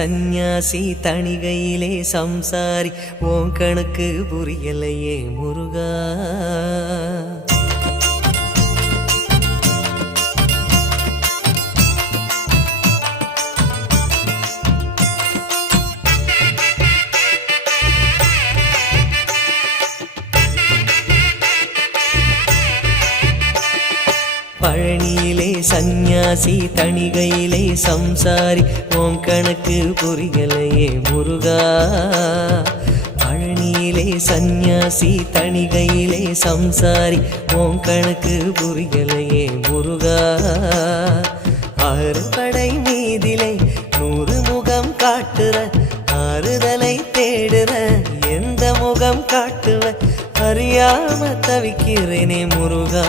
சந்நியாசி தணிகையிலே சம்சாரி உன் கணக்கு புரியலையே முருகா. பழனியிலே சந்நியாசி தணிகையிலே சம்சாரி உன் கணக்கு புரியலையே முருகா. பழனியிலே சந்நியாசி தணிகையிலே சம்சாரி உன் கணக்கு புரியலையே முருகா. ஆறு படை மீதிலே 100 முகம் காட்டுற ஆறுதலை தேடுற எந்த முகம் காட்டுவ அறியாம தவிக்கிறேனே முருகா.